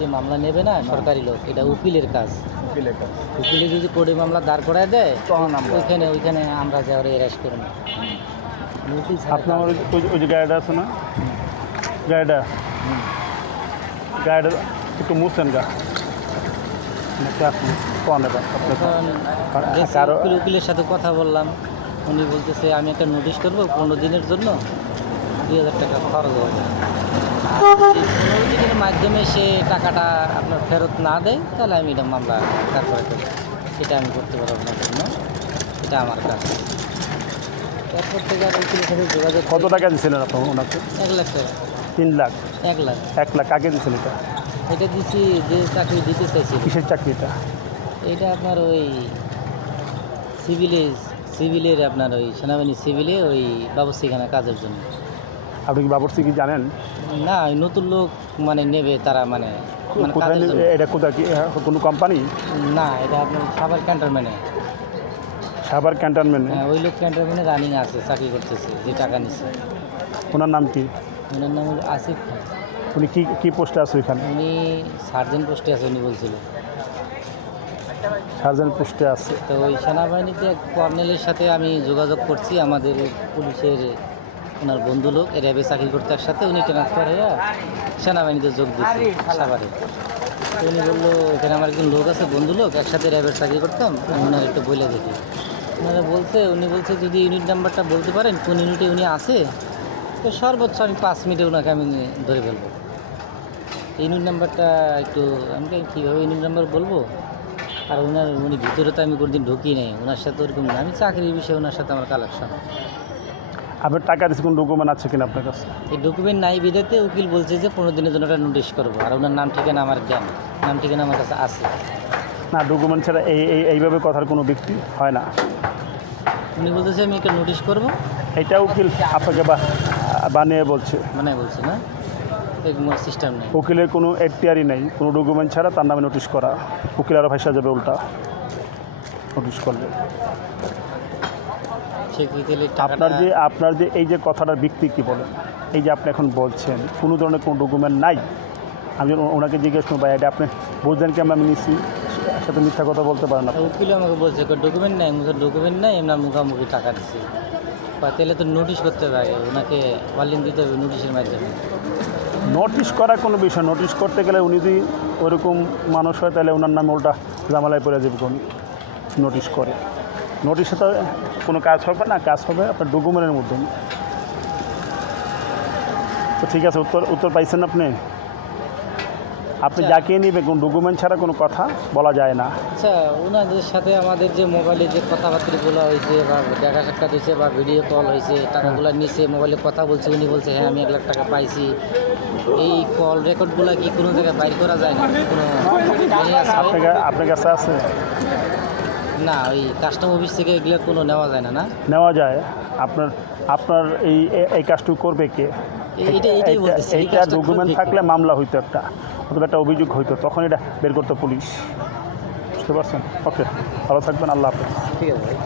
পুলিশে মামলা নেবে না, সরকারি লোক, এটা উকিলের কাজ। উকিলে যদি কোর্টে মামলা দাঁড় করায় দেয় তখন আমরা ওইখানে আমরা যা ওরা অ্যারেস্ট করে না। আপনার ওই যে গাড়িটা আছে না, গাড়িটা একটু মুছেন গা আপনি কোন উকিলের সাথে কথা বললাম, উনি বলতেছে আমি একটা নোটিশ করবো 15 দিনের জন্য 2000 টাকা খরচ হবে। আর যদি 15 দিনের মাধ্যমে সে টাকাটা আপনার ফেরত না দেয় তাহলে আমি এটা মামলা দাঁড় করে দেবো। এটা আমি করতে পারবো আপনার জন্য, এটা আমার কাজ। তারপর থেকে আর উকিলের সাথে যোগাযোগ। কত টাকা দিয়েছিলেন আপনার ওনাকে? 1 লাখ টাকা। 3 লাখ? 1 লাখ। 1 লাখ কাকে দিয়েছেন এটা? এটা দিচ্ছি যে চাকরি দিতে চাইছি। কিসের চাকরিটা? এটা আপনার ওই সিভিলের আপনার ওই সেনাবাহিনী সিভিলে ওই বাবুর্চিখানা কাজের জন্য। আপনি কি বাবুর্চি কি জানেন? না, ওই নতুন লোক মানে নেবে তারা, মানে কোথায় এটা? কোথায় কি কোনো কোম্পানি? না, এটা আপনার সাভার ক্যান্টনমেন্টে। সাভার ক্যান্টনমেন্টে? হ্যাঁ, ওই লোক ক্যান্টনমেন্টে রানিং আছে, চাকরি করতেছে, যে টাকা নিচ্ছে। ওনার নাম কি? ওনার নাম হলো আসিফ খান। উনি কি পোস্টে আছে ওইখানে? উনি সার্জেন্ট পোস্টে আছে, উনি বলছিল। সার্জেন্ট পোস্টে আছে। তো ওই সেনাবাহিনীতে এক কর্নেলের সাথে আমি যোগাযোগ করছি, আমাদের পুলিশের ওনার বন্ধু লোক র্যাবে চাকরি করতে, একসাথে উনি ট্রান্সফার হয়ে সেনাবাহিনীতে যোগ দিচ্ছে সাভারে। তো উনি বললো এখানে আমার একজন লোক আছে, বন্ধু লোক, একসাথে র্যাবের চাকরি করতাম, আমি ওনার একটু বলে দেখি। উনি বলছে যদি ইউনিট নাম্বারটা বলতে পারেন কোন ইউনিটে উনি আছে, তো সর্বোচ্চ আমি 5 মিনিটে ওনাকে আমি ধরে ফেলবো। ইউনিট নাম্বারটা একটু আমি কীভাবে ইউনিট নাম্বার বলবো, আর উনি ভিতরে তো আমি কোনোদিন ঢুকি নেই, ওনার সাথে ওরকম না, আমি চাকরির বিষয়ে ওনার সাথে আমার কালেকশন। আপনার টাকা দিচ্ছে কোনো ডকুমেন্ট আছে কিনা আপনার কাছে? এই ডকুমেন্ট নাই বিদেতে উকিল বলছে যে 15 দিনের জন্য একটা নোটিশ করবো, আর ওনার নাম ঠিকানা আমার জ্ঞান, নাম ঠিকানা আমার কাছে আছে। না, ডকুমেন্ট ছাড়া এইভাবে কথার কোনো ব্যক্তি হয় না। উনি বলতেছে আমি একটা নোটিশ করবো। এটা উকিল আপনাকে বানিয়ে বলছে? মানে বলছে না, কোনো সিস্টেম নেই। উকিলের কোনো এখতিয়ারই নেই, কোনো ডকুমেন্ট ছাড়া তার নামে নোটিশ করা। উকিল আরও ভাষা যাবে উল্টা নোটিশ করলে। আপনার যে এই যে কথাটার ভিত্তি কী বলেন? এই যে আপনি এখন বলছেন কোনো ধরনের কোনো ডকুমেন্ট নাই, আমি ওনাকে জিজ্ঞেস করবো ভাই এটা আপনি বুঝলেন কি আমরা নিচ্ছি, সাথে মিথ্যা কথা বলতে পারেন না। উকিল আমাকে বলছে ডকুমেন্ট নাই, ডকুমেন্ট নাই, এমন মুখামুখি টাকা দিচ্ছি, তাহলে তো নোটিশ করতে হবে, ওনাকে ওয়ার্নিং দিতে হবে নোটিশের মাধ্যমে। নোটিশ করা কোনো বিষয়, নোটিশ করতে গেলে উনি যদি ওরকম মানুষ হয় তাহলে ওনার নামে উল্টা জামালায় পড়ে যাবে কোন নোটিশ করে। নোটিশে তো কোনো কাজ হবে না, কাজ হবে আপনার ডকুমেন্টের মধ্যে। তো ঠিক আছে, উত্তর পাইছেন আপনি? আপনি যাকে নেবেন কোন ডকুমেন্ট ছাড়া কোনো কথা বলা যায় না। আচ্ছা, ওনাদের সাথে আমাদের যে মোবাইলে যে কথাবার্তাগুলো হয়েছে বা দেখা সাক্ষাৎ হয়েছে বা ভিডিও কল হয়েছে, টাকাগুলো নিচে মোবাইলে কথা বলছে, উনি বলছে হ্যাঁ আমি 1 লাখ টাকা পাইছি, এই কল রেকর্ডগুলো কি কোনো জায়গায় বাইর করা যায় না? কোনো আপনার কাছে আছে? না, ওই কাস্টম অফিস থেকে এগুলো কোনো নেওয়া যায় না? না নেওয়া যায়। আপনার এই কাজটুকু করবে কে? এইটা ডকুমেন্ট থাকলে মামলা হইতো, অথবা একটা অভিযোগ হইতো, তখন এটা বের করতো পুলিশ। বুঝতে পারছেন? ওকে, ভালো থাকবেন, আল্লাহ হাফেজ। ঠিক আছে ভাই।